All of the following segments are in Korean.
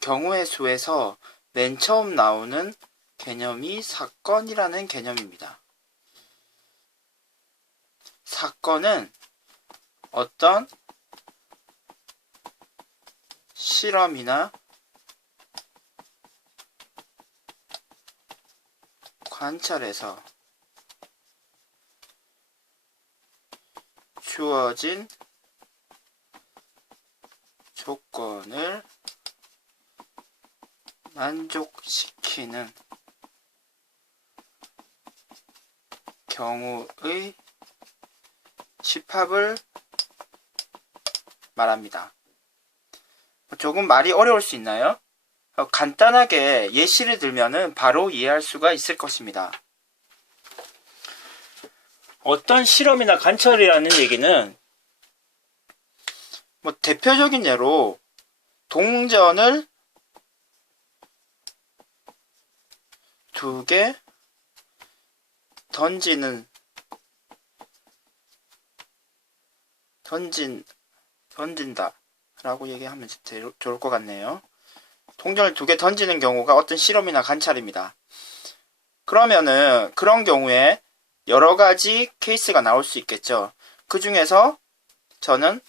경우의 수에서 맨 처음 나오는 개념이 사건이라는 개념입니다. 사건은 어떤 실험이나 관찰에서 주어진 조건을 만족시키는 경우의 집합을 말합니다. 조금 말이 어려울 수 있나요? 간단하게 예시를 들면은 바로 이해할 수가 있을 것입니다. 어떤 실험이나 관찰이라는 얘기는 대표적인 예로 동전을 2개 던진다 라고 얘기하면 좋을 것 같네요. 동전을 2개 던지는 경우가 어떤 실험이나 관찰입니다. 그러면은 그런 경우에 여러 가지 케이스가 나올 수 있겠죠. 그 중에서 저는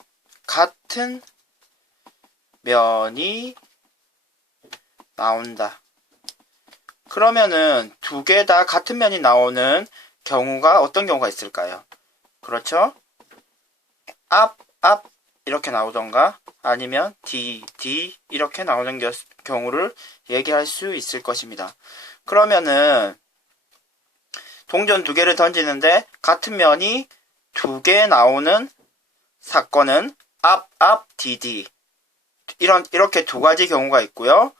같은 면이 나온다. 그러면은 2개 다 같은 면이 나오는 경우가 어떤 경우가 있을까요? 그렇죠? 앞 이렇게 나오던가 아니면 D 이렇게 나오는 경우를 얘기할 수 있을 것입니다. 그러면은 동전 2개를 던지는데 같은 면이 2개 나오는 사건은 앞 DD 이렇게 2가지 경우가 있고요.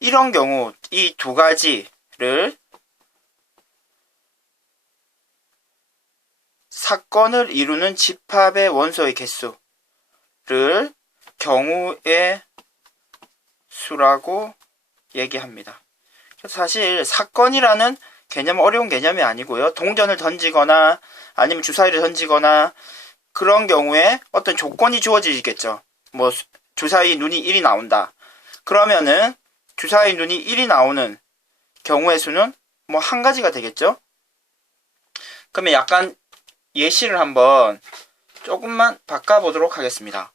이런 경우 이 2가지를 사건을 이루는 집합의 원소의 개수를 경우의 수라고 얘기합니다. 사실 사건이라는 개념은 어려운 개념이 아니고요. 동전을 던지거나 아니면 주사위를 던지거나 그런 경우에 어떤 조건이 주어지겠죠. 주사위 눈이 1이 나온다. 그러면은 주사위 눈이 1이 나오는 경우의 수는 한 가지가 되겠죠. 그러면 약간 예시를 한번 조금만 바꿔보도록 하겠습니다.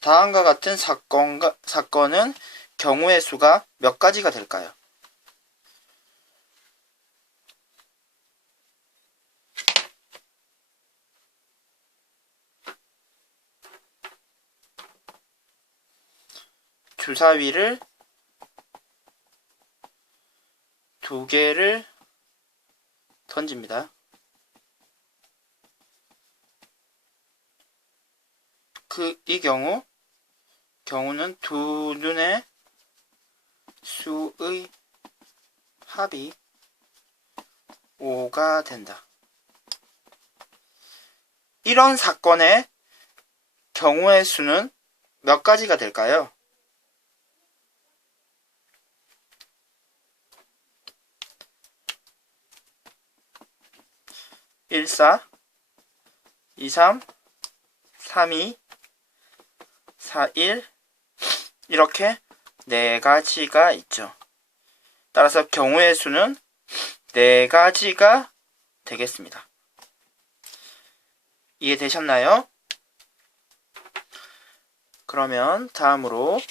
다음과 같은 사건은 경우의 수가 몇 가지가 될까요? 주사위를 2개를 던집니다. 이 경우는 두 눈의 수의 합이 5가 된다. 이런 사건의 경우의 수는 몇 가지가 될까요? 1,4, 2,3, 3,2, 4,1 이렇게 4가지가 있죠. 따라서 경우의 수는 4가지가 되겠습니다. 이해되셨나요? 그러면 다음으로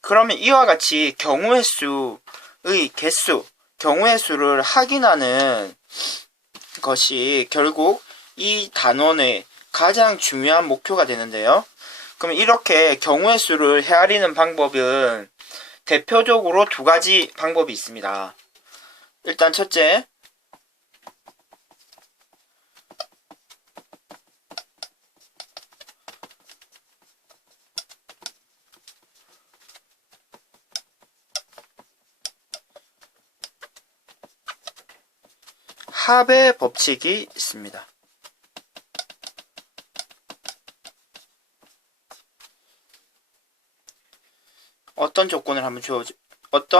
그러면 이와 같이 경우의 수의 개수, 경우의 수를 확인하는 것이 결국 이 단원의 가장 중요한 목표가 되는데요. 그럼 이렇게 경우의 수를 헤아리는 방법은 대표적으로 2가지 방법이 있습니다. 일단 첫째, 합의 법칙이 있습니다. 어떤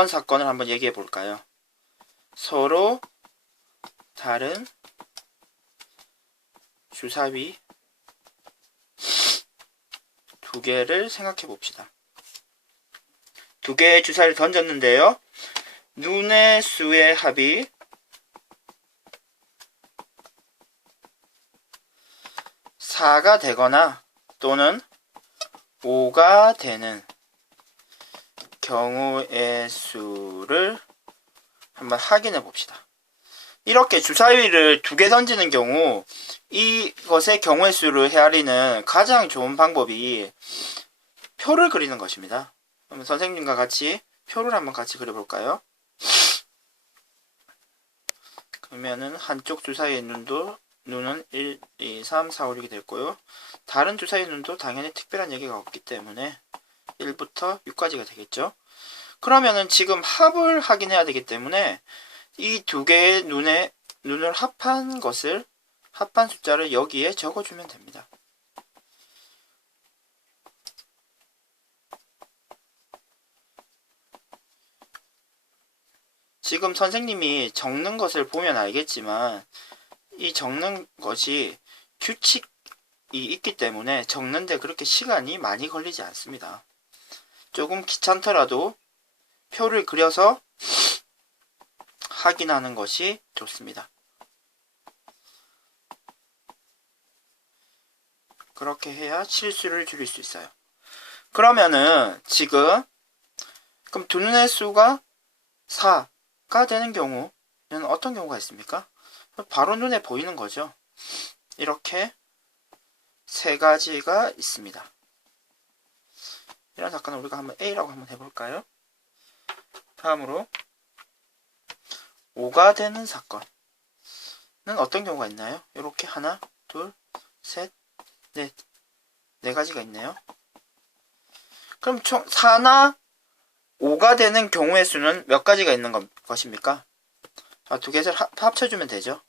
사건을 한번 얘기해 볼까요? 서로 다른 주사위 두 개를 생각해 봅시다. 두 개의 주사위를 던졌는데요. 눈의 수의 합이 4가 되거나 또는 5가 되는 경우의 수를 한번 확인해 봅시다. 이렇게 주사위를 두 개 던지는 경우 이것의 경우의 수를 헤아리는 가장 좋은 방법이 표를 그리는 것입니다. 그러면 선생님과 같이 표를 한번 같이 그려볼까요? 그러면은 한쪽 주사위의 눈은 1, 2, 3, 4, 5, 6이 됐고요. 다른 주사위의 눈도 당연히 특별한 얘기가 없기 때문에 1부터 6까지가 되겠죠. 그러면은 지금 합을 확인해야 되기 때문에 이 두 개의 눈을 합한 숫자를 여기에 적어주면 됩니다. 지금 선생님이 적는 것을 보면 알겠지만 이 적는 것이 규칙이 있기 때문에 적는데 그렇게 시간이 많이 걸리지 않습니다. 조금 귀찮더라도 표를 그려서 확인하는 것이 좋습니다. 그렇게 해야 실수를 줄일 수 있어요. 그러면은 지금 그럼 두 눈의 수가 4가 되는 경우는 어떤 경우가 있습니까? 바로 눈에 보이는 거죠. 이렇게 세 가지가 있습니다. 이런 사건을 우리가 한번 A라고 한번 해볼까요? 다음으로 5가 되는 사건은 어떤 경우가 있나요? 이렇게 하나, 둘, 셋, 넷, 네 가지가 있네요. 그럼 총 4나 5가 되는 경우의 수는 몇 가지가 있는 것입니까? 두 개를 합쳐주면 되죠.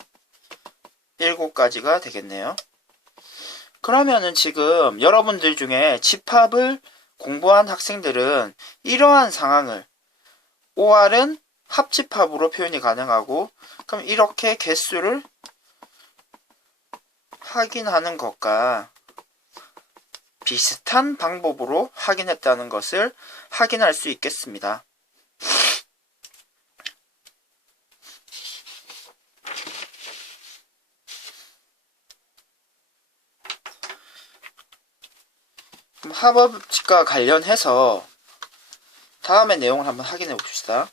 7가지가 되겠네요. 그러면은 지금 여러분들 중에 집합을 공부한 학생들은 이러한 상황을 OR은 합집합으로 표현이 가능하고 그럼 이렇게 개수를 확인하는 것과 비슷한 방법으로 확인했다는 것을 확인할 수 있겠습니다. 그럼 합법칙과 관련해서 다음의 내용을 한번 확인해 봅시다.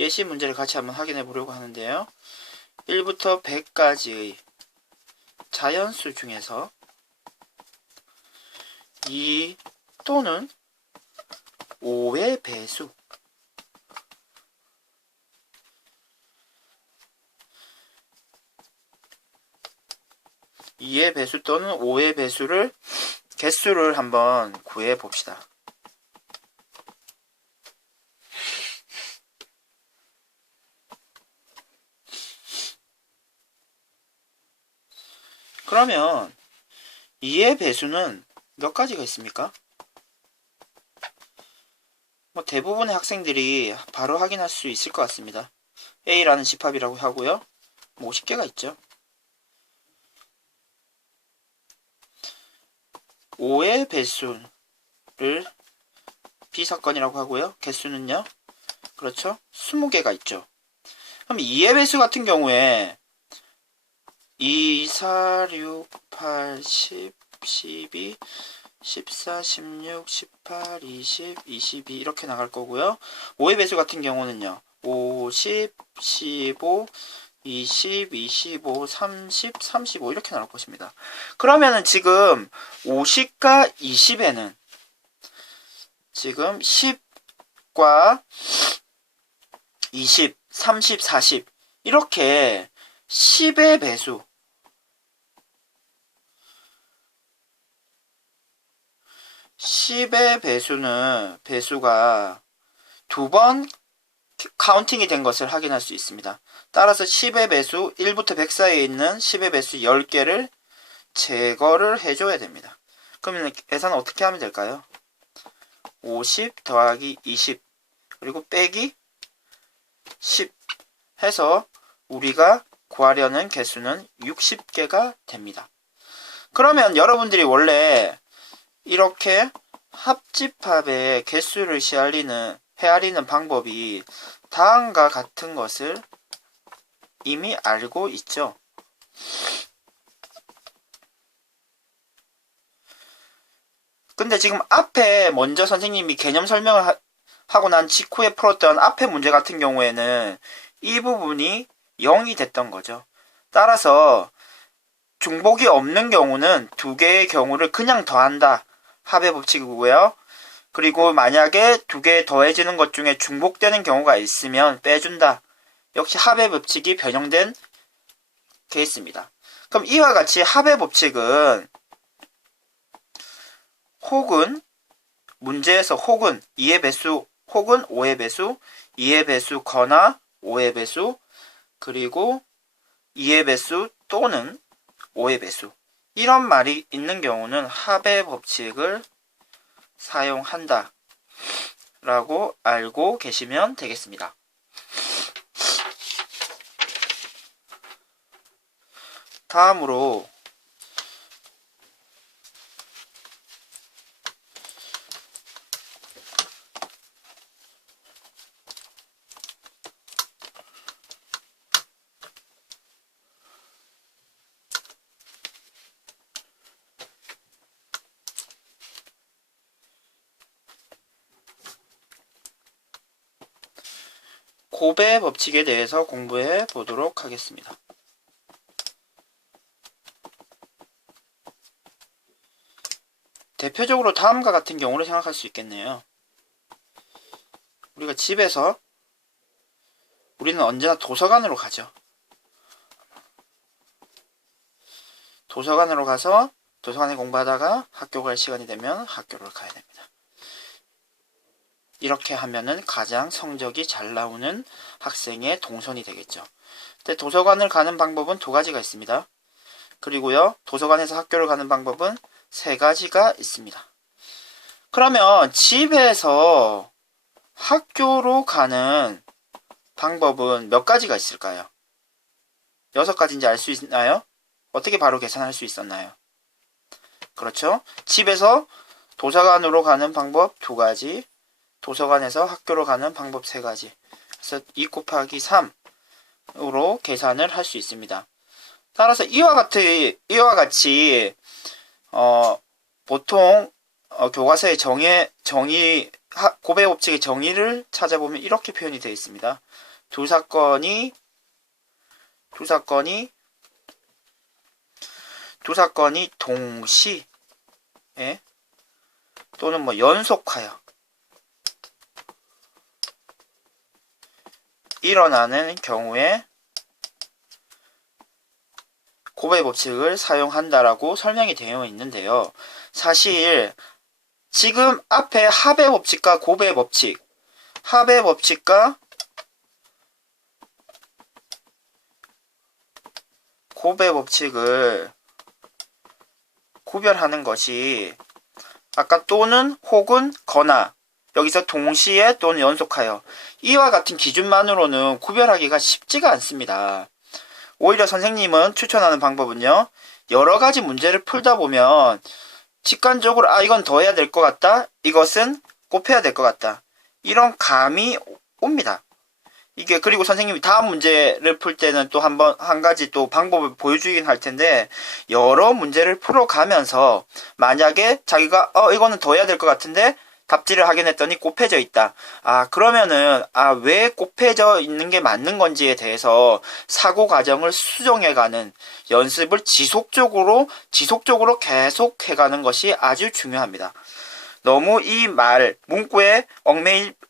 예시 문제를 같이 한번 확인해 보려고 하는데요. 1부터 100까지의 자연수 중에서 2 또는 5의 배수 2의 배수 또는 5의 배수를 개수를 한번 구해 봅시다. 그러면 2의 배수는 몇 가지가 있습니까? 대부분의 학생들이 바로 확인할 수 있을 것 같습니다. A라는 집합이라고 하고요. 50개가 있죠. 5의 배수를 B사건이라고 하고요. 개수는요. 그렇죠. 20개가 있죠. 그럼 2의 배수 같은 경우에 2, 4, 6, 8, 10, 12, 14, 16, 18, 20, 22 이렇게 나갈 거고요. 5의 배수 같은 경우는요. 5, 10, 15, 20, 25, 30, 35 이렇게 나올 것입니다. 그러면은 지금 50과 20에는 지금 10과 20, 30, 40 이렇게 10의 배수 10의 배수가 두 번 카운팅이 된 것을 확인할 수 있습니다. 따라서 10의 배수 1부터 100 사이에 있는 10의 배수 10개를 제거를 해줘야 됩니다. 그러면 계산은 어떻게 하면 될까요? 50 더하기 20 그리고 빼기 10 해서 우리가 구하려는 개수는 60개가 됩니다. 그러면 여러분들이 원래 이렇게 합집합의 개수를 헤아리는 방법이 다음과 같은 것을 이미 알고 있죠. 근데 지금 앞에 먼저 선생님이 개념 설명을 하고 난 직후에 풀었던 앞에 문제 같은 경우에는 이 부분이 0이 됐던 거죠. 따라서 중복이 없는 경우는 두 개의 경우를 그냥 더한다. 합의 법칙이고요. 그리고 만약에 두 개 더해지는 것 중에 중복되는 경우가 있으면 빼준다. 역시 합의 법칙이 변형된 케이스입니다. 그럼 이와 같이 합의 법칙은 혹은 문제에서 혹은 2의 배수 혹은 5의 배수, 2의 배수 거나 5의 배수, 그리고 2의 배수 또는 5의 배수, 이런 말이 있는 경우는 합의 법칙을 사용한다 라고 알고 계시면 되겠습니다. 다음으로 곱의 법칙에 대해서 공부해 보도록 하겠습니다. 대표적으로 다음과 같은 경우를 생각할 수 있겠네요. 우리가 집에서 우리는 언제나 도서관으로 가죠. 도서관으로 가서 도서관에 공부하다가 학교 갈 시간이 되면 학교를 가야 됩니다. 이렇게 하면은 가장 성적이 잘 나오는 학생의 동선이 되겠죠. 근데 도서관을 가는 방법은 두 가지가 있습니다. 그리고요, 도서관에서 학교를 가는 방법은 세 가지가 있습니다. 그러면 집에서 학교로 가는 방법은 몇 가지가 있을까요? 6가지인지 알 수 있나요? 어떻게 바로 계산할 수 있었나요? 그렇죠. 집에서 도서관으로 가는 방법 2가지, 도서관에서 학교로 가는 방법 3가지. 그래서 2 곱하기 3으로 계산을 할 수 있습니다. 따라서 이와 같이 보통 교과서의 곱의 법칙의 정의를 찾아보면 이렇게 표현이 되어 있습니다. 두 사건이 동시에 또는 연속하여 일어나는 경우에 곱의 법칙을 사용한다라고 설명이 되어 있는데요. 사실 지금 앞에 합의 법칙과 곱의 법칙, 합의 법칙과 곱의 법칙을 구별하는 것이 아까 또는 혹은 거나 여기서 동시에 또는 연속하여 이와 같은 기준만으로는 구별하기가 쉽지가 않습니다. 오히려 선생님은 추천하는 방법은요, 여러 가지 문제를 풀다 보면 직관적으로 이건 더해야 될 것 같다, 이것은 곱해야 될 것 같다, 이런 감이 옵니다. 이게 그리고 선생님이 다음 문제를 풀 때는 또 한 가지 또 방법을 보여주긴 할 텐데, 여러 문제를 풀어가면서 만약에 자기가 이거는 더해야 될 것 같은데 답지를 확인했더니 곱해져 있다. 그러면은 왜 곱해져 있는 게 맞는 건지에 대해서 사고 과정을 수정해가는 연습을 지속적으로 계속 해가는 것이 아주 중요합니다. 너무 이 문구에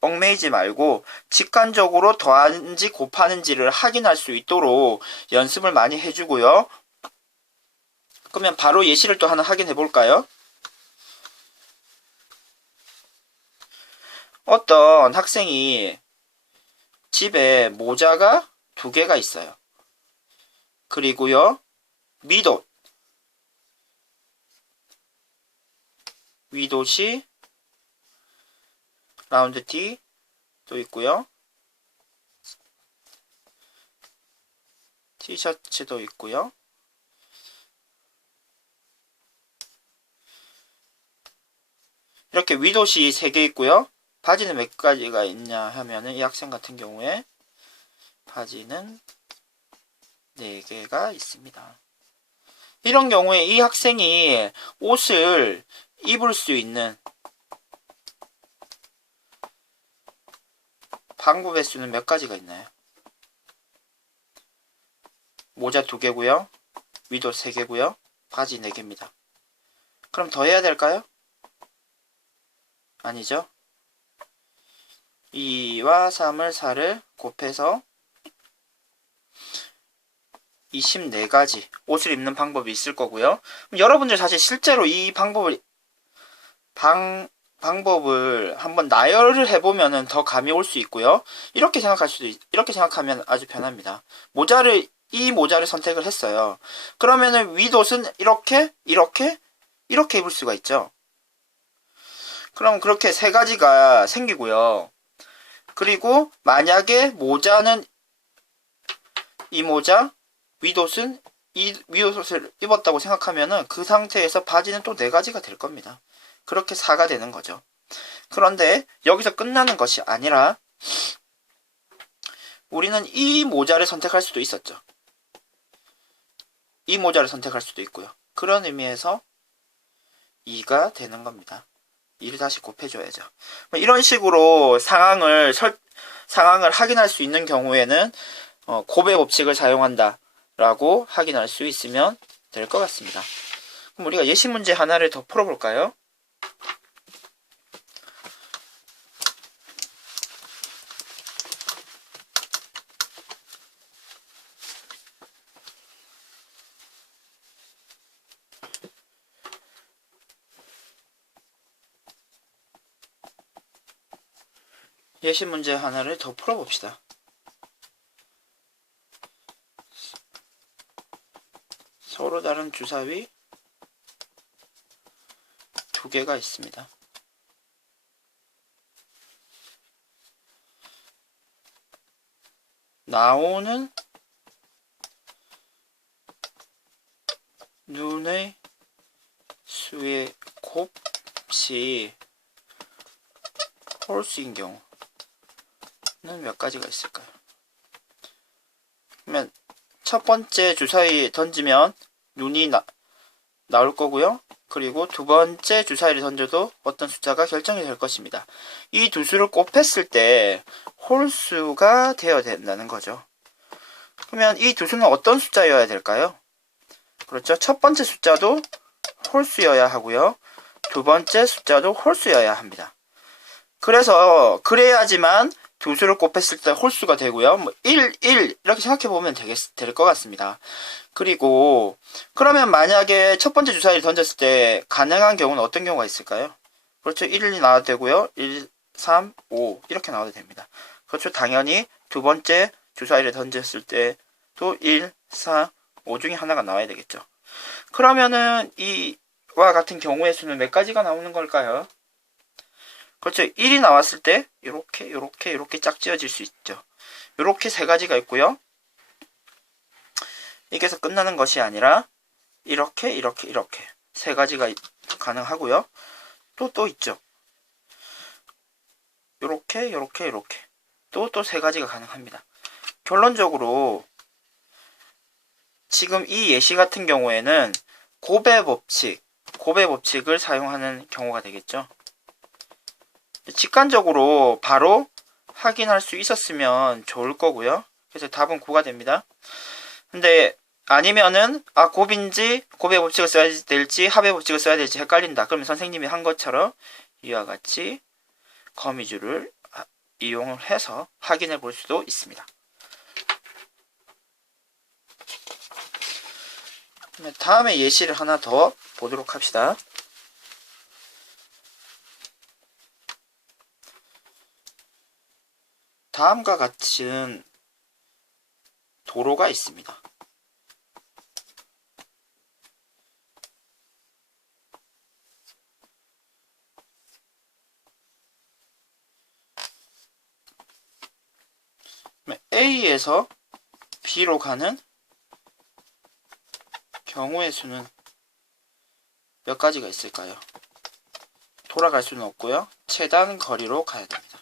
얽매이지 말고 직관적으로 더하는지 곱하는지를 확인할 수 있도록 연습을 많이 해주고요. 그러면 바로 예시를 또 하나 확인해 볼까요? 어떤 학생이 집에 모자가 2개가 있어요. 그리고요, 위옷이 라운드 T, 또 있고요. 티셔츠도 있고요. 이렇게 윗옷이 3개 있고요. 바지는 몇 가지가 있냐 하면은 이 학생 같은 경우에 바지는 4개가 있습니다. 이런 경우에 이 학생이 옷을 입을 수 있는 방법의 수는 몇 가지가 있나요? 모자 2개고요. 윗옷 3개고요. 바지 4개입니다. 그럼 더 해야 될까요? 아니죠. 2와 3을 4를 곱해서 24가지 옷을 입는 방법이 있을 거고요. 여러분들 사실 실제로 이 방법을 한번 나열을 해보면은 더 감이 올 수 있고요. 이렇게 생각하면 아주 편합니다. 이 모자를 선택을 했어요. 그러면은 윗옷은 이렇게 입을 수가 있죠. 그럼 그렇게 3가지가 생기고요. 그리고 만약에 모자는 이 모자, 윗옷은 이 윗옷을 입었다고 생각하면은 그 상태에서 바지는 또 4가지가 될 겁니다. 그렇게 4가 되는 거죠. 그런데 여기서 끝나는 것이 아니라 우리는 이 모자를 선택할 수도 있었죠. 이 모자를 선택할 수도 있고요. 그런 의미에서 2가 되는 겁니다. 2를 다시 곱해줘야죠. 이런 식으로 상황을 확인할 수 있는 경우에는 곱의 법칙을 사용한다 라고 확인할 수 있으면 될 것 같습니다. 그럼 우리가 예시 문제 하나를 더 풀어볼까요? 예시 문제 하나를 더 풀어봅시다. 서로 다른 주사위 2개가 있습니다. 나오는 눈의 수의 곱이 홀수인 경우는 몇 가지가 있을까요? 그러면 첫 번째 주사위 던지면 눈이 나올 거고요. 그리고 두 번째 주사위를 던져도 어떤 숫자가 결정이 될 것입니다. 이 두 수를 곱했을 때 홀수가 되어야 된다는 거죠. 그러면 이 두 수는 어떤 숫자여야 될까요? 그렇죠. 첫 번째 숫자도 홀수여야 하고요. 두 번째 숫자도 홀수여야 합니다. 그래야지만 두 수를 곱했을 때 홀수가 되고요. 1 이렇게 생각해보면 될 것 같습니다. 그리고 그러면 만약에 첫 번째 주사위를 던졌을 때 가능한 경우는 어떤 경우가 있을까요? 그렇죠. 1이 나와도 되고요. 1, 3, 5 이렇게 나와도 됩니다. 그렇죠. 당연히 두 번째 주사위를 던졌을 때도 1, 4, 5 중에 하나가 나와야 되겠죠. 그러면은 이와 같은 경우의 수는 몇 가지가 나오는 걸까요? 그렇죠. 1이 나왔을 때 이렇게 짝지어질 수 있죠. 이렇게 3가지가 있고요. 이게서 끝나는 것이 아니라 이렇게 3가지가 가능하고요. 또 있죠. 이렇게 또 3가지가 가능합니다. 결론적으로 지금 이 예시 같은 경우에는 곱의 법칙을 사용하는 경우가 되겠죠. 직관적으로 바로 확인할 수 있었으면 좋을 거고요. 그래서 답은 9가 됩니다. 근데 아니면은 곱의 법칙을 써야 될지 합의 법칙을 써야 될지 헷갈린다. 그러면 선생님이 한 것처럼 이와 같이 거미줄을 이용을 해서 확인해 볼 수도 있습니다. 다음에 예시를 하나 더 보도록 합시다. 다음과 같은 도로가 있습니다. A에서 B로 가는 경우의 수는 몇 가지가 있을까요? 돌아갈 수는 없고요. 최단 거리로 가야 됩니다.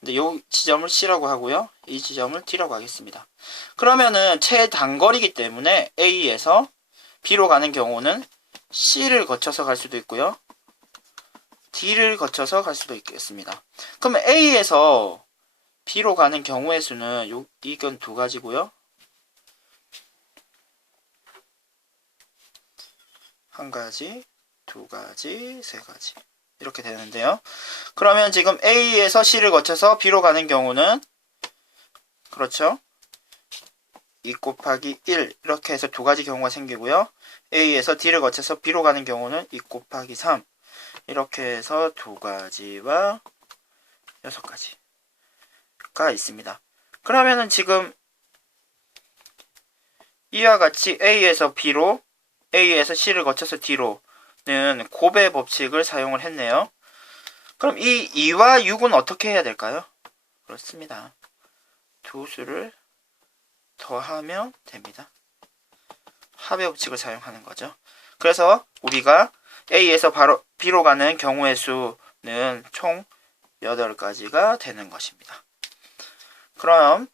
근데 이 지점을 C라고 하고요. 이 지점을 D라고 하겠습니다. 그러면은 최단거리이기 때문에 A에서 B로 가는 경우는 C를 거쳐서 갈 수도 있고요. D를 거쳐서 갈 수도 있겠습니다. 그러면 A에서 B로 가는 경우의 수는 이건 두 가지고요. 한 가지, 두 가지, 세 가지. 이렇게 되는데요. 그러면 지금 A에서 C를 거쳐서 B로 가는 경우는 그렇죠. 2 곱하기 1 이렇게 해서 두 가지 경우가 생기고요. A에서 D를 거쳐서 B로 가는 경우는 2 곱하기 3 이렇게 해서 두 가지와 6가지가 있습니다. 그러면은 지금 이와 같이 A에서 B로 A에서 C를 거쳐서 D로는 곱의 법칙을 사용을 했네요. 그럼 이 2와 6은 어떻게 해야 될까요? 그렇습니다. 두 수를 더하면 됩니다. 합의 법칙을 사용하는 거죠. 그래서 우리가 A에서 바로 B로 가는 경우의 수는 총 8가지가 되는 것입니다. 그럼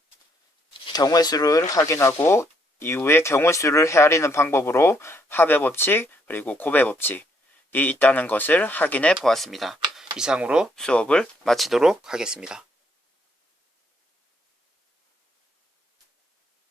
경우의 수를 확인하고 이후에 경우의 수를 헤아리는 방법으로 합의 법칙 그리고 곱의 법칙이 있다는 것을 확인해 보았습니다. 이상으로 수업을 마치도록 하겠습니다.